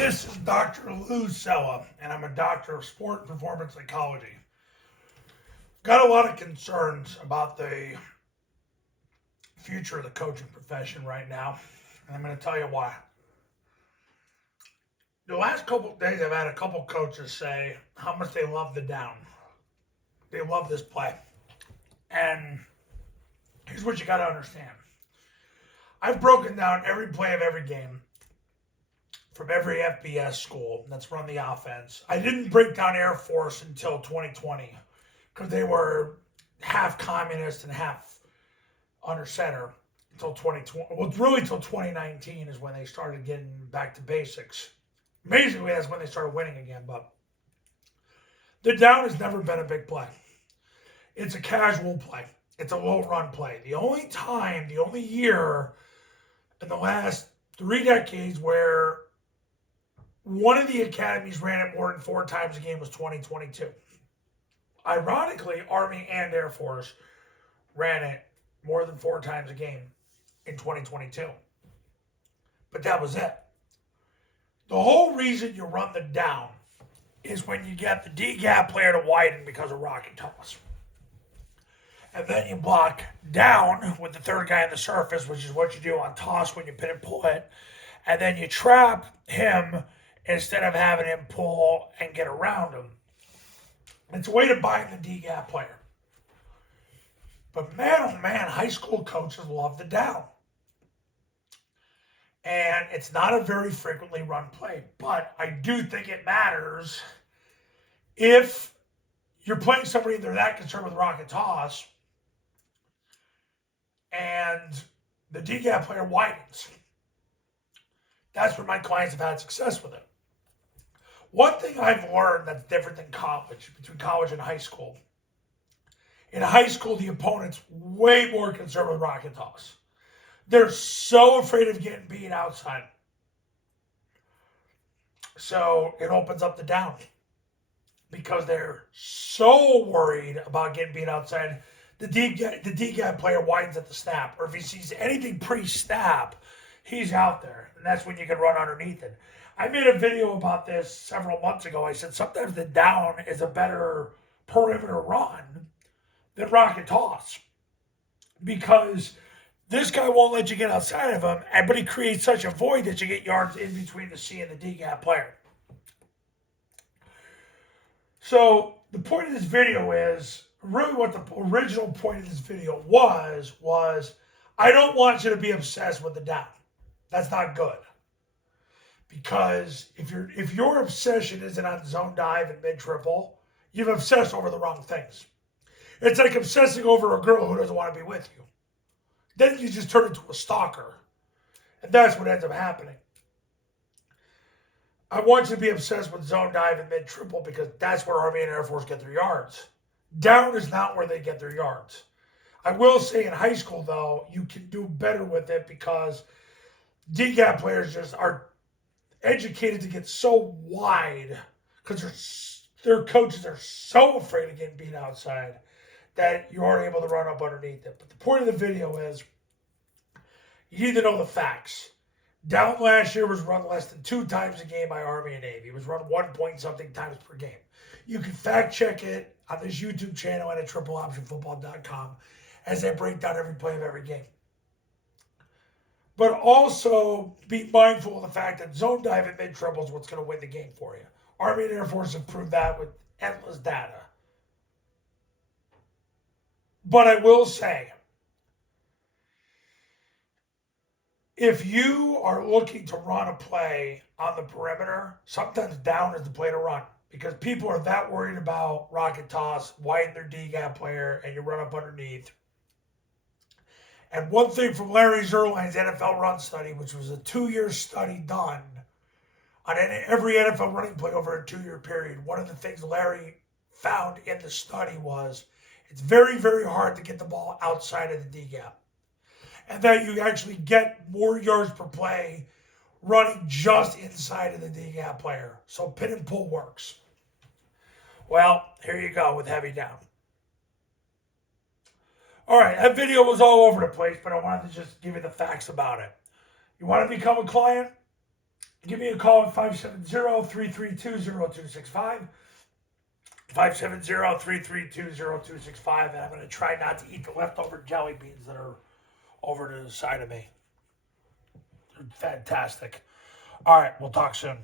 This is Dr. Lou Cella, and I'm a doctor of sport and performance psychology. Got a lot of concerns about the future of the coaching profession right now, and I'm going to tell you why. The last couple of days, I've had a couple coaches say how much they love the down. They love this play. And here's what you got to understand. I've broken down every play of every game from every FBS school that's run the offense. I didn't break down Air Force until 2020 because they were half communist and half under center until 2020. Well, really until 2019 is when they started getting back to basics. Amazingly, that's when they started winning again. But the down has never been a big play. It's a casual play. It's a low run play. The only year in the last 3 decades where one of the academies ran it more than 4 times a game was 2022. Ironically, Army and Air Force ran it more than 4 times a game in 2022. But that was it. The whole reason you run the down is when you get the D-gap player to widen because of rocket toss. And then you block down with the third guy on the surface, which is what you do on toss when you pin and pull it. And then you trap him instead of having him pull and get around him. It's a way to bind the D-gap player. But man, oh man, high school coaches love the down. And it's not a very frequently run play. But I do think it matters if you're playing somebody they're that concerned with rocket toss and the D-gap player widens. That's where my clients have had success with it. One thing I've learned that's different than college, between college and high school. In high school, the opponent's way more concerned with rocket toss. They're so afraid of getting beat outside. So it opens up the down. Because they're so worried about getting beat outside, the D-gap player widens at the snap. Or if he sees anything pre-snap, he's out there. And that's when you can run underneath it. I made a video about this several months ago. I said sometimes the down is a better perimeter run than rocket toss. Because this guy won't let you get outside of him, but he creates such a void that you get yards in between the C and the D-gap player. So the point of this video is, really what the original point of this video was I don't want you to be obsessed with the down. That's not good. Because if your obsession isn't on zone dive and mid-triple, you've obsessed over the wrong things. It's like obsessing over a girl who doesn't want to be with you. Then you just turn into a stalker. And that's what ends up happening. I want you to be obsessed with zone dive and mid-triple because that's where Army and Air Force get their yards. Down is not where they get their yards. I will say in high school, though, you can do better with it because D-gap players just are educated to get so wide because their coaches are so afraid of getting beat outside that you aren't able to run up underneath it. But the point of the video is you need to know the facts. Down last year was run less than 2 times a game by Army and Navy. It was run 1 point something times per game. You can fact check it on this YouTube channel and at tripleoptionfootball.com as I break down every play of every game. But also be mindful of the fact that zone dive and mid-triple is what's going to win the game for you. Army and Air Force have proved that with endless data. But I will say, if you are looking to run a play on the perimeter, sometimes down is the play to run. Because people are that worried about rocket toss, widen their D-gap player, and you run up underneath. And one thing from Larry Zerline's NFL run study, which was a 2-year study done on every NFL running play over a 2-year period, one of the things Larry found in the study was it's very, very hard to get the ball outside of the D-gap. And that you actually get more yards per play running just inside of the D-gap player. So pin and pull works. Well, here you go with heavy down. All right, that video was all over the place, but I wanted to just give you the facts about it. You want to become a client? Give me a call at 570-332-0265. 570-332-0265. And I'm going to try not to eat the leftover jelly beans that are over to the side of me. They're fantastic. All right, we'll talk soon.